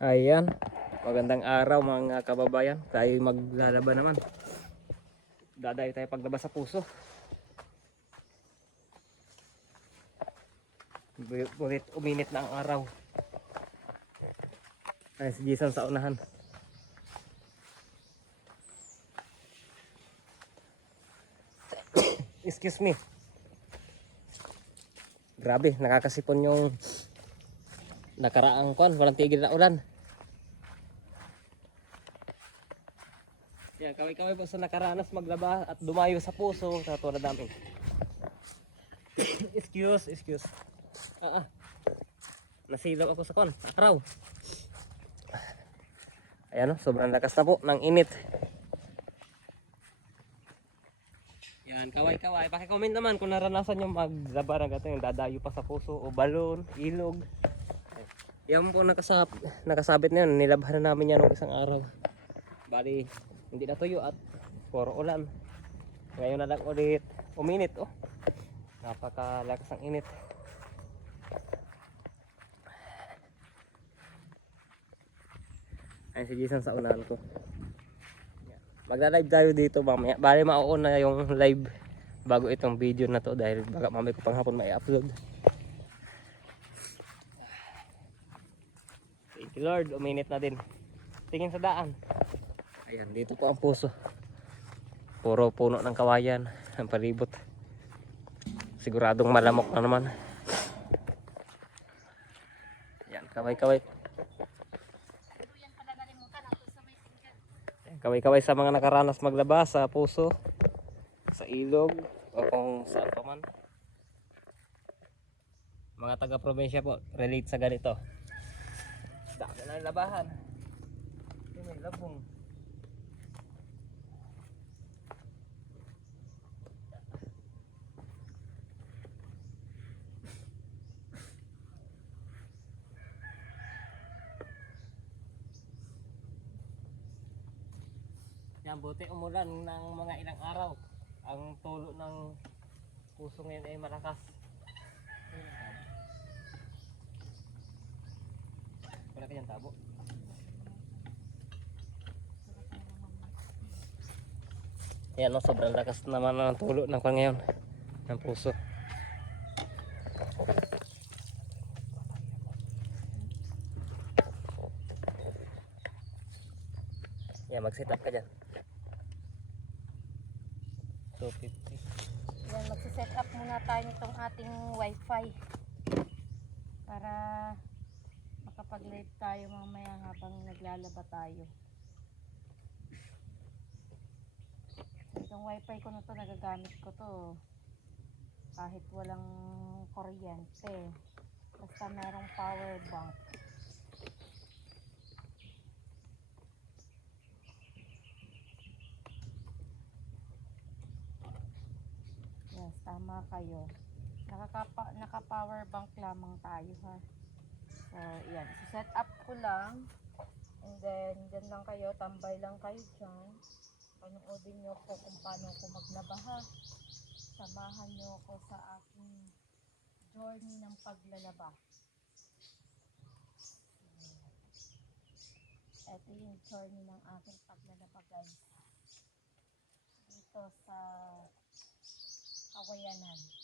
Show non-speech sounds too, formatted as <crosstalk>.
Ayan. Magandang araw mga kababayan. Tayo maglalaban naman. Dadayo tayo paglabas sa puso. Bulit uminit na ang araw. Ay, si Jason sa unahan. <coughs> Excuse me. Grabe, nakakasipon yung nakaraang kwan, walang tigil na ulan. Yan, kaway-kaway po sa nakaranas maglaba at dumayo sa puso sa tulad namin. <coughs> excuse, excuse. Ah, ah. Nasilaw ako sa kon, araw. Ayan o, sobrang lakas na po ng init. Yan, kaway-kaway. Pakicomment naman kung naranasan nyo maglaba ng gato yung dadayo pa sa puso o balon, ilog. Yan po nakasab nakasabit na yun. Nilabhan na namin yan ng isang araw. Bali, hindi na tuyo at puro ulan. Ngayon na lang ulit uminit oh. Napakalakas ng init. Ayun si Jason sa unahan ko. Magla-live tayo dito mamaya. Bali mauuna yung live bago itong video na to dahil baka mamaya ko pang hapon may you Lord, uminit na din. Tingin sa daan. Ayan, dito po ang puso. Puro puno ng kawayan <laughs> ang palibot. Siguradong malamok na naman. Yan, kaway-kaway. Kaway-kaway sa mga nakaranas maglaba sa puso, sa ilog, o kung saan pa man. Mga taga-probinsya po, relate sa ganito. Yung labahan. Ay, may labong. Yan, buti umulan ng mga ilang araw. Ang tulo ng puso ngayon ay malakas. Wala kayang tabo. No, sobrang lakas naman ng tulo ng kwan ngayon. Ng puso. Yan, mag-set up ka dyan. 250. Yan, magsiset up muna tayo nitong ating wifi para makapag-live tayo mamaya habang naglalaba tayo. Itong wifi ko na to, nagagamit ko to kahit walang kuryente. Basta merong power bank. Yes, tama kayo. Nakaka naka-power bank lamang tayo ha. So, yan. set up ko lang. And then, dyan lang kayo. Tambay lang kayo dyan. Panoodin nyo ko kung paano ko maglaba ha. Samahan nyo ako sa aking journey ng paglalaba. Ito yung journey ng aking paglalaba guys. Dito sa Kawayanan.